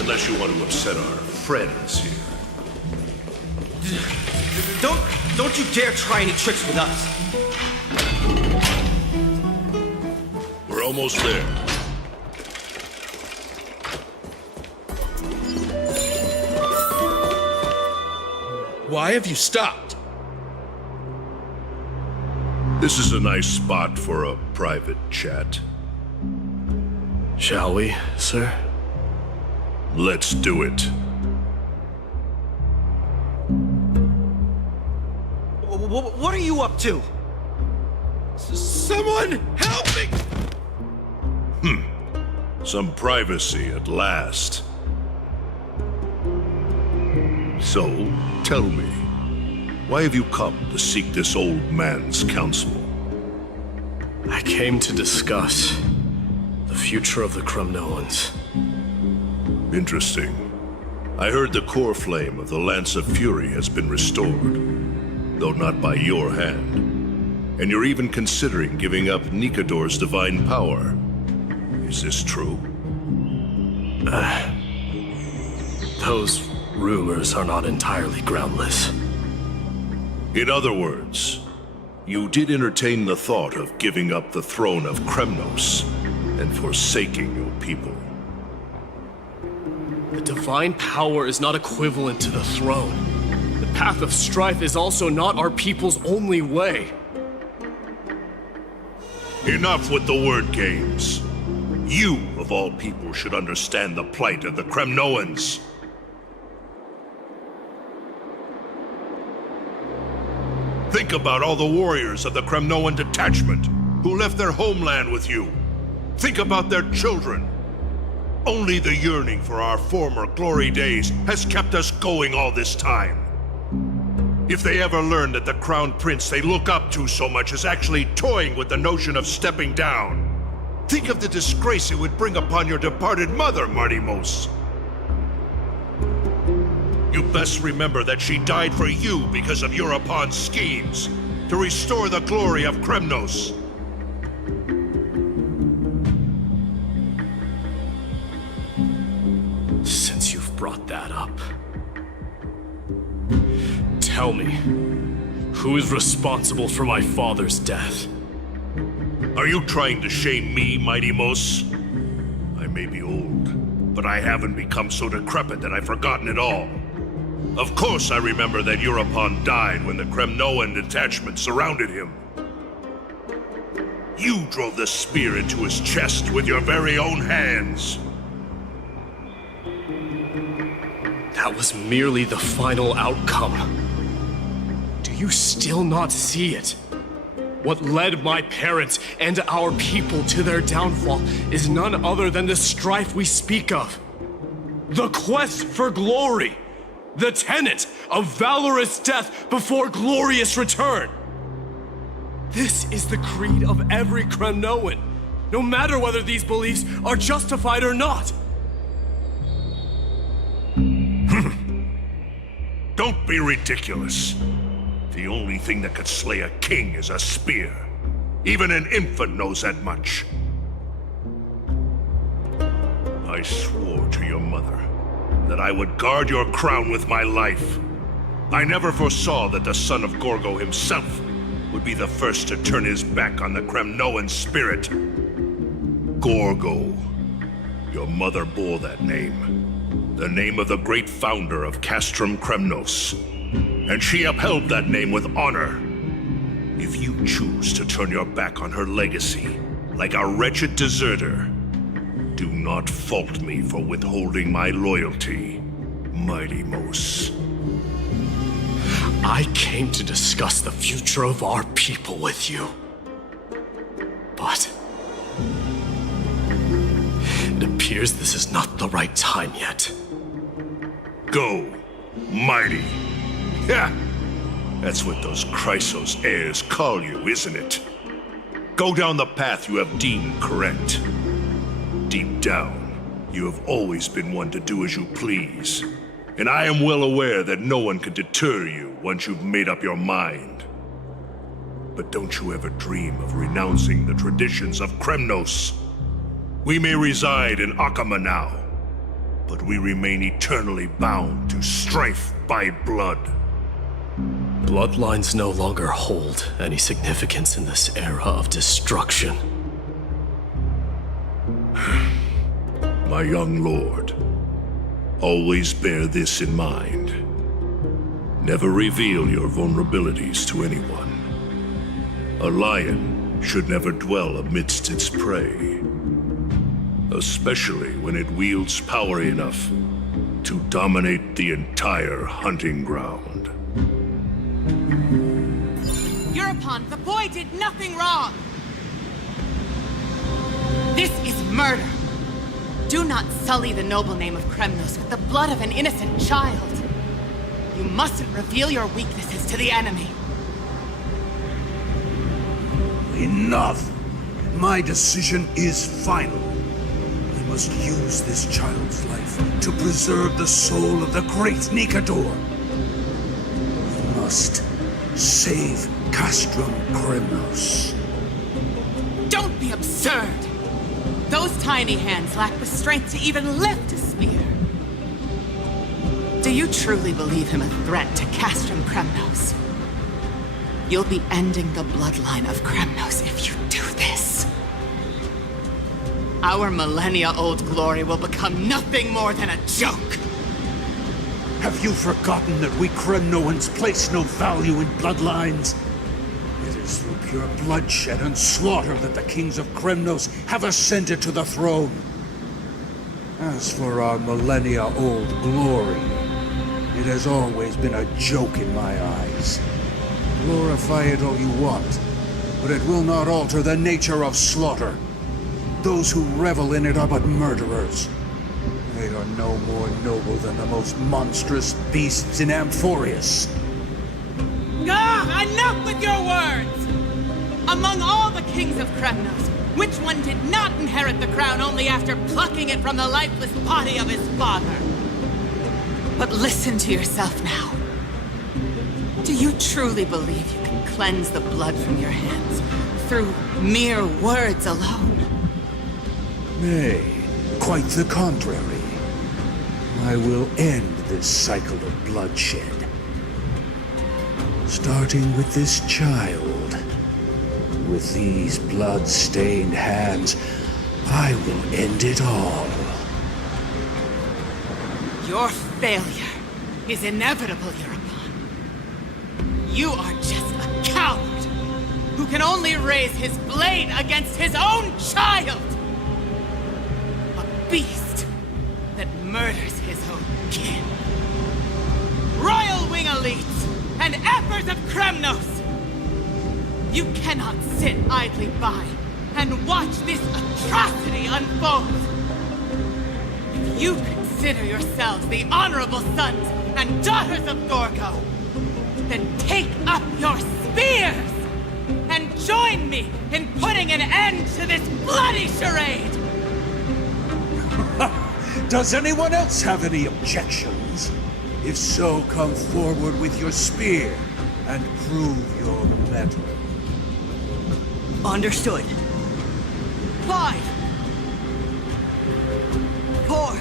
Unless you want to upset our friends here. Don't you dare try any tricks with us. We're almost there. Why have you stopped? This is a nice spot for a private chat. Shall we, sir? Let's do it. What are you up to? Someone help me! Some privacy at last. So, tell me, why have you come to seek this old man's counsel? I came to discuss the future of the Kremnoans. Interesting. I heard the core flame of the Lance of Fury has been restored, though not by your hand. And you're even considering giving up Nikador's divine power. Is this true? Those rumors are not entirely groundless. In other words, you did entertain the thought of giving up the throne of Kremnos and forsaking your people. The divine power is not equivalent to the throne. The path of strife is also not our people's only way. Enough with the word games. You, of all people, should understand the plight of the Kremnoans. Think about all the warriors of the Kremnoan detachment who left their homeland with you. Think about their children. Only the yearning for our former glory days has kept us going all this time. If they ever learn that the crown prince they look up to so much is actually toying with the notion of stepping down, think of the disgrace it would bring upon your departed mother, Mighty Mos. You best remember that she died for you because of Europon's schemes to restore the glory of Kremnos. Since you've brought that up, tell me, who is responsible for my father's death? Are you trying to shame me, Mighty Mos? I may be old, but I haven't become so decrepit that I've forgotten it all. Of course I remember that Europon died when the Kremnoan detachment surrounded him. You drove the spear into his chest with your very own hands. That was merely the final outcome. Do you still not see it? What led my parents and our people to their downfall is none other than the strife we speak of. The quest for glory. The tenet of valorous death before glorious return. This is the creed of every Kremnoan, no matter whether these beliefs are justified or not. Don't be ridiculous. The only thing that could slay a king is a spear. Even an infant knows that much. I swore to your mother that I would guard your crown with my life. I never foresaw that the son of Gorgo himself would be the first to turn his back on the Kremnoan spirit. Gorgo. Your mother bore that name. The name of the great founder of Castrum Kremnos. And she upheld that name with honor. If you choose to turn your back on her legacy, like a wretched deserter, do not fault me for withholding my loyalty, Mighty Mos. I came to discuss the future of our people with you. But it appears this is not the right time yet. Go, Mighty. Yeah, that's what those Chrysos heirs call you, isn't it? Go down the path you have deemed correct. Deep down, you have always been one to do as you please. And I am well aware that no one can deter you once you've made up your mind. But don't you ever dream of renouncing the traditions of Kremnos. We may reside in Akama now, but we remain eternally bound to strife by blood. Bloodlines no longer hold any significance in this era of destruction. My young lord, always bear this in mind. Never reveal your vulnerabilities to anyone. A lion should never dwell amidst its prey, especially when it wields power enough to dominate the entire hunting ground. Europon, the boy did nothing wrong! This is murder! Do not sully the noble name of Kremnos with the blood of an innocent child. You mustn't reveal your weaknesses to the enemy. Enough! My decision is final. We must use this child's life to preserve the soul of the great Nikador. We must save Castrum Kremnos. Don't be absurd! Those tiny hands lack the strength to even lift a spear. Do you truly believe him a threat to Castrum Kremnos? You'll be ending the bloodline of Kremnos if you do this. Our millennia-old glory will become nothing more than a joke. Have you forgotten that we Kremnoans place no value in bloodlines? It is through pure bloodshed and slaughter that the kings of Kremnos have ascended to the throne. As for our millennia-old glory, it has always been a joke in my eyes. Glorify it all you want, but it will not alter the nature of slaughter. Those who revel in it are but murderers. They are no more noble than the most monstrous beasts in Amphorius. Ah, enough with your words! Among all the kings of Kremnos, which one did not inherit the crown only after plucking it from the lifeless body of his father? But listen to yourself now. Do you truly believe you can cleanse the blood from your hands through mere words alone? Nay, quite the contrary. I will end this cycle of bloodshed. Starting with this child. With these blood-stained hands, I will end it all. Your failure is inevitable, European. You are just a coward who can only raise his blade against his own child! A beast that murders his own kin. Royal Wing elites and Emperors of Kremnos! You cannot sit idly by and watch this atrocity unfold. If you consider yourselves the honorable sons and daughters of Gorgo, then take up your spears and join me in putting an end to this bloody charade! Does anyone else have any objections? If so, come forward with your spear and prove your mettle. Understood. 5, 4,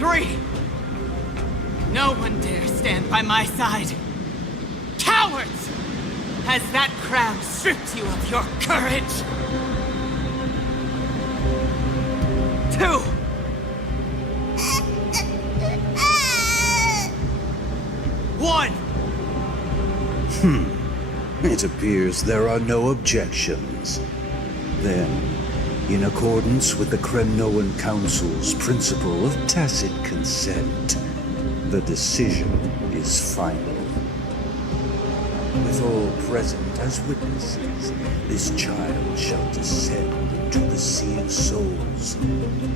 3. No one dare stand by my side. Cowards! Has that crown stripped you of your courage? 2. One. It appears there are no objections. Then, in accordance with the Kremnoan Council's principle of tacit consent, the decision is final. With all present as witnesses, this child shall descend into the Sea of Souls,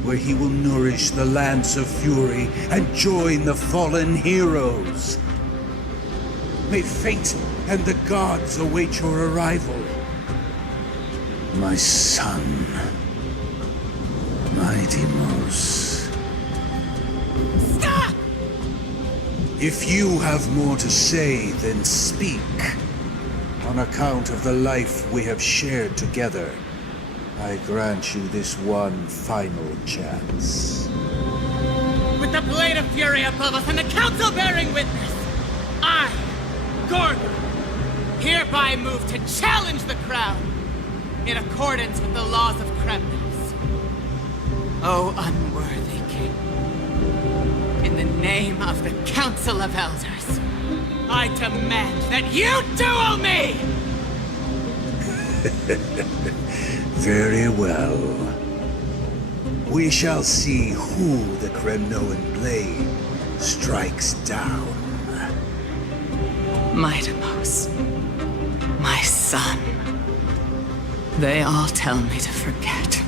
where he will nourish the Lance of Fury and join the fallen heroes. May fate and the gods await your arrival. My son, Mighty Mos. Stop! If you have more to say, then speak. On account of the life we have shared together, I grant you this one final chance. With the blade of fury above us and the council bearing witness, I, Gorgo, hereby move to challenge the crown in accordance with the laws of Kremnos. O unworthy king, in the name of the Council of Elders, I demand that you duel me! Very well. We shall see who the Kremnoan blade strikes down. Mighty Mos, my son. They all tell me to forget.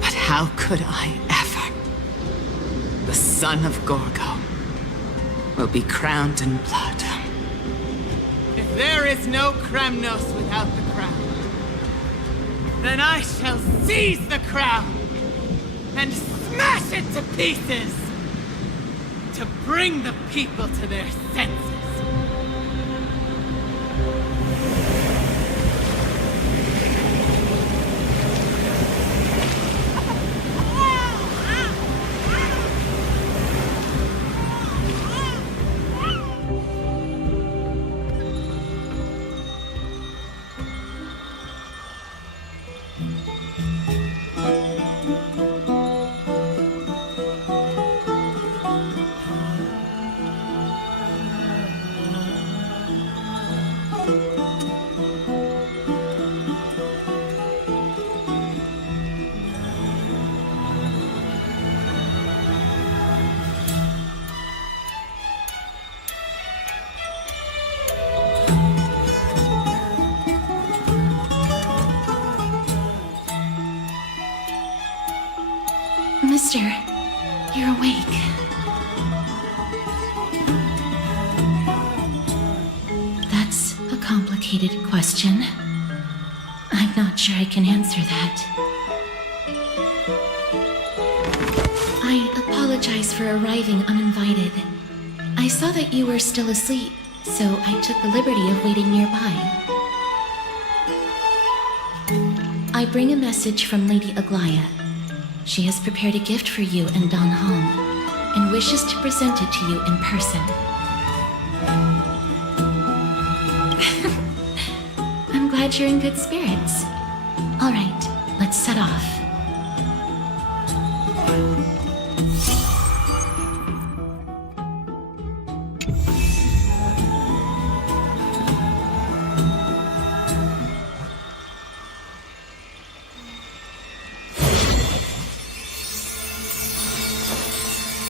But how could I ever? The son of Gorgo will be crowned in blood. If there is no Kremnos without the crown, then I shall seize the crown and smash it to pieces to bring the people to their senses. Mister, you're awake. That's a complicated question. I'm not sure I can answer that. I apologize for arriving uninvited. I saw that you were still asleep, so I took the liberty of waiting nearby. I bring a message from Lady Aglaya. She has prepared a gift for you and Don Hong, and wishes to present it to you in person. I'm glad you're in good spirits. All right, let's set off.